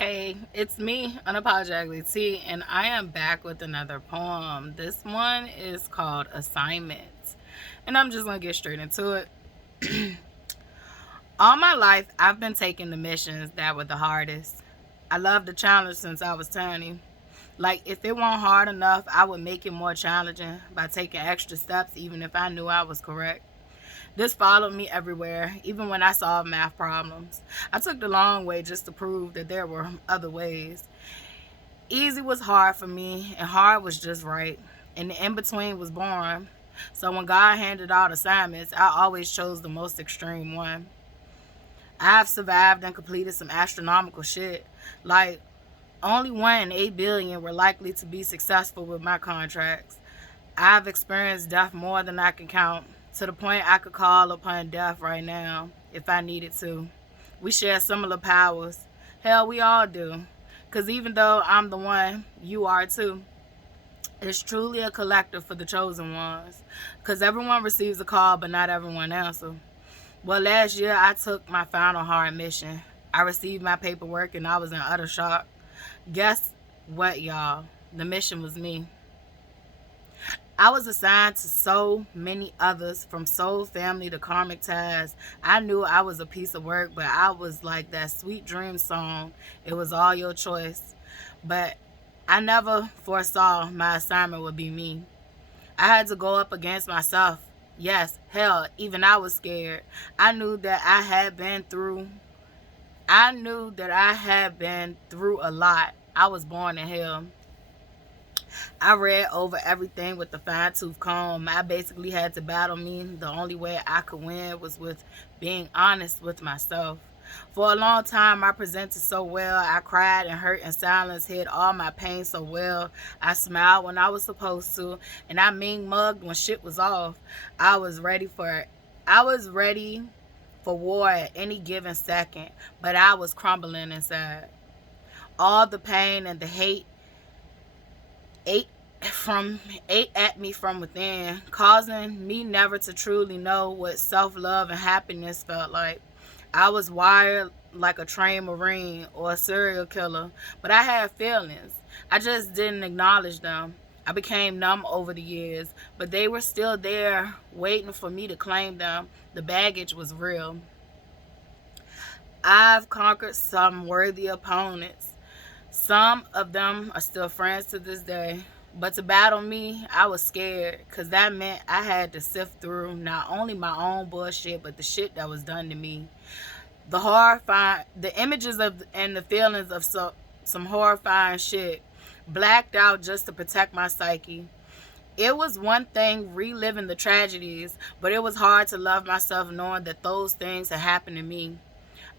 Hey, it's me, Unapologetically T, and I am back with another poem. This one is called Assignments, and I'm just gonna get straight into it. All my life, I've been taking the missions that were the hardest. I loved the challenge since I was tiny. Like, if it wasn't hard enough, I would make it more challenging by taking extra steps, even if I knew I was correct. This followed me everywhere, even when I solved math problems. I took the long way just to prove that there were other ways. Easy was hard for me, and hard was just right. And the in between was boring. So when God handed out assignments, I always chose the most extreme one. I've survived and completed some astronomical shit. Like, only 1 in 8 billion were likely to be successful with my contracts. I've experienced death more than I can count, to the point I could call upon death right now if I needed to. We share similar powers. Hell, we all do. Because even though I'm the one, you are too. It's truly a collective for the chosen ones. Because everyone receives a call, but not everyone answers. Well, last year I took my final hard mission. I received my paperwork and I was in utter shock. Guess what, y'all? The mission was me. I was assigned to so many others, from soul family to karmic ties. I knew I was a piece of work, but I was like that sweet dream song. It was all your choice. But I never foresaw my assignment would be me. I had to go up against myself. Yes, hell, even I was scared. I knew that I had been through a lot. I was born in hell. I read over everything with the fine-tooth comb. I basically had to battle me. The only way I could win was with being honest with myself. For a long time, I presented so well. I cried and hurt in silence, hid all my pain so well. I smiled when I was supposed to, and I mean mugged when shit was off. I was ready for war at any given second, but I was crumbling inside. All the pain and the hate ate ate at me from within, causing me never to truly know what self-love and happiness felt like. I was wired like a trained Marine or a serial killer, but I had feelings. I just didn't acknowledge them. I became numb over the years, but they were still there, waiting for me to claim them. The baggage was real. I've conquered some worthy opponents. Some of them are still friends to this day. But to battle me, I was scared, because that meant I had to sift through not only my own bullshit, but the shit that was done to me. The images of and the feelings of some horrifying shit, blacked out just to protect my psyche. It was one thing reliving the tragedies, but it was hard to love myself knowing that those things had happened to me.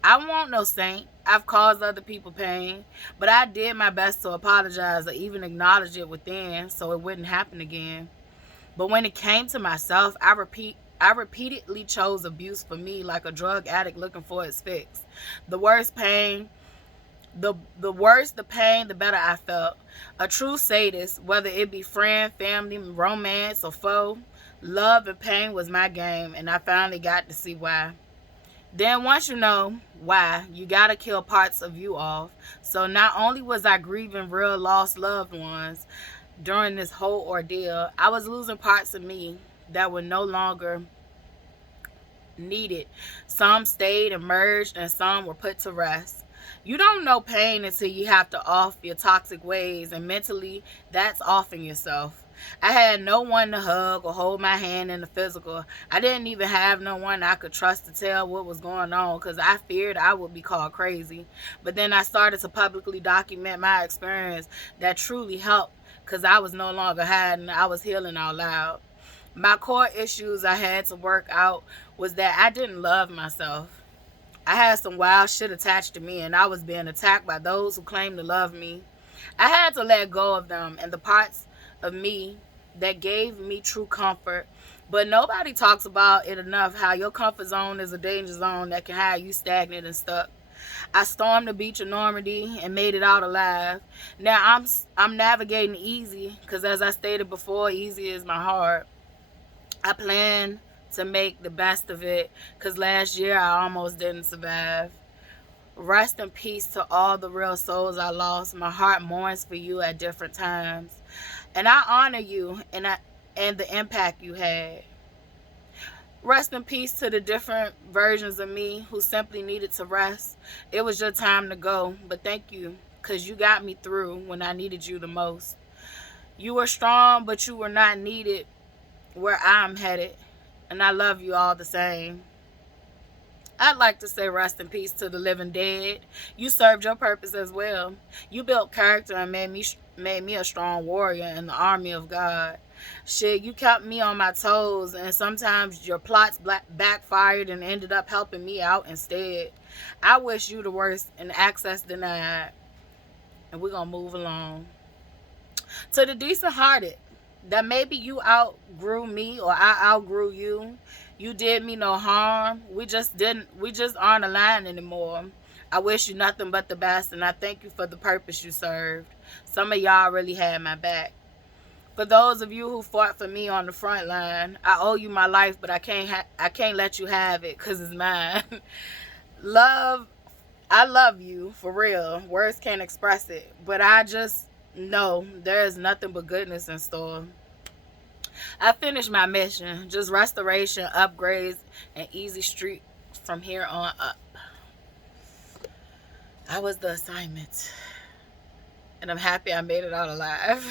I won't no saint. I've caused other people pain, but I did my best to apologize or even acknowledge it within so it wouldn't happen again. But when it came to myself, I repeatedly chose abuse for me, like a drug addict looking for its fix. The worse pain, the worse the pain, the better I felt. A true sadist, whether it be friend, family, romance, or foe, love and pain was my game, and I finally got to see why. Then once you know why, you gotta kill parts of you off. So not only was I grieving real lost loved ones during this whole ordeal, I was losing parts of me that were no longer needed. Some stayed and merged, and some were put to rest. You don't know pain until you have to off your toxic ways, and mentally, that's offing yourself. I had no one to hug or hold my hand in the physical. I didn't even have no one I could trust to tell what was going on, because I feared I would be called crazy. But then I started to publicly document my experience. That truly helped, because I was no longer hiding. I was healing out loud. My core issues I had to work out was that I didn't love myself. I had some wild shit attached to me, and I was being attacked by those who claimed to love me. I had to let go of them and the parts of me that gave me true comfort. But nobody talks about it enough, how your comfort zone is a danger zone that can have you stagnant and stuck. I stormed the beach of Normandy and made it out alive. Now I'm navigating easy, because as I stated before, easy is my heart. I plan to make the best of it, because last year I almost didn't survive. Rest in peace to all the real souls I lost. My heart mourns for you at different times. And I honor you and the impact you had. Rest in peace to the different versions of me who simply needed to rest. It was your time to go, but thank you, because you got me through when I needed you the most. You were strong, but you were not needed where I'm headed, and I love you all the same. I'd like to say rest in peace to the living dead. You served your purpose as well. You built character and made me a strong warrior in the army of God. Shit, you kept me on my toes, and sometimes your plots backfired and ended up helping me out instead. I wish you the worst and access denied. And we're going to move along. To the decent hearted, that maybe you outgrew me or I outgrew you. You did me no harm. We just aren't aligned anymore. I wish you nothing but the best, and I thank you for the purpose you served. Some of y'all really had my back. For those of you who fought for me on the front line, I owe you my life, but I can't let you have it because it's mine. I love you for real. Words can't express it, but I just know there is nothing but goodness in store. I finished my mission. Just restoration, upgrades, and easy street from here on up. I was the assignment. And I'm happy I made it out alive.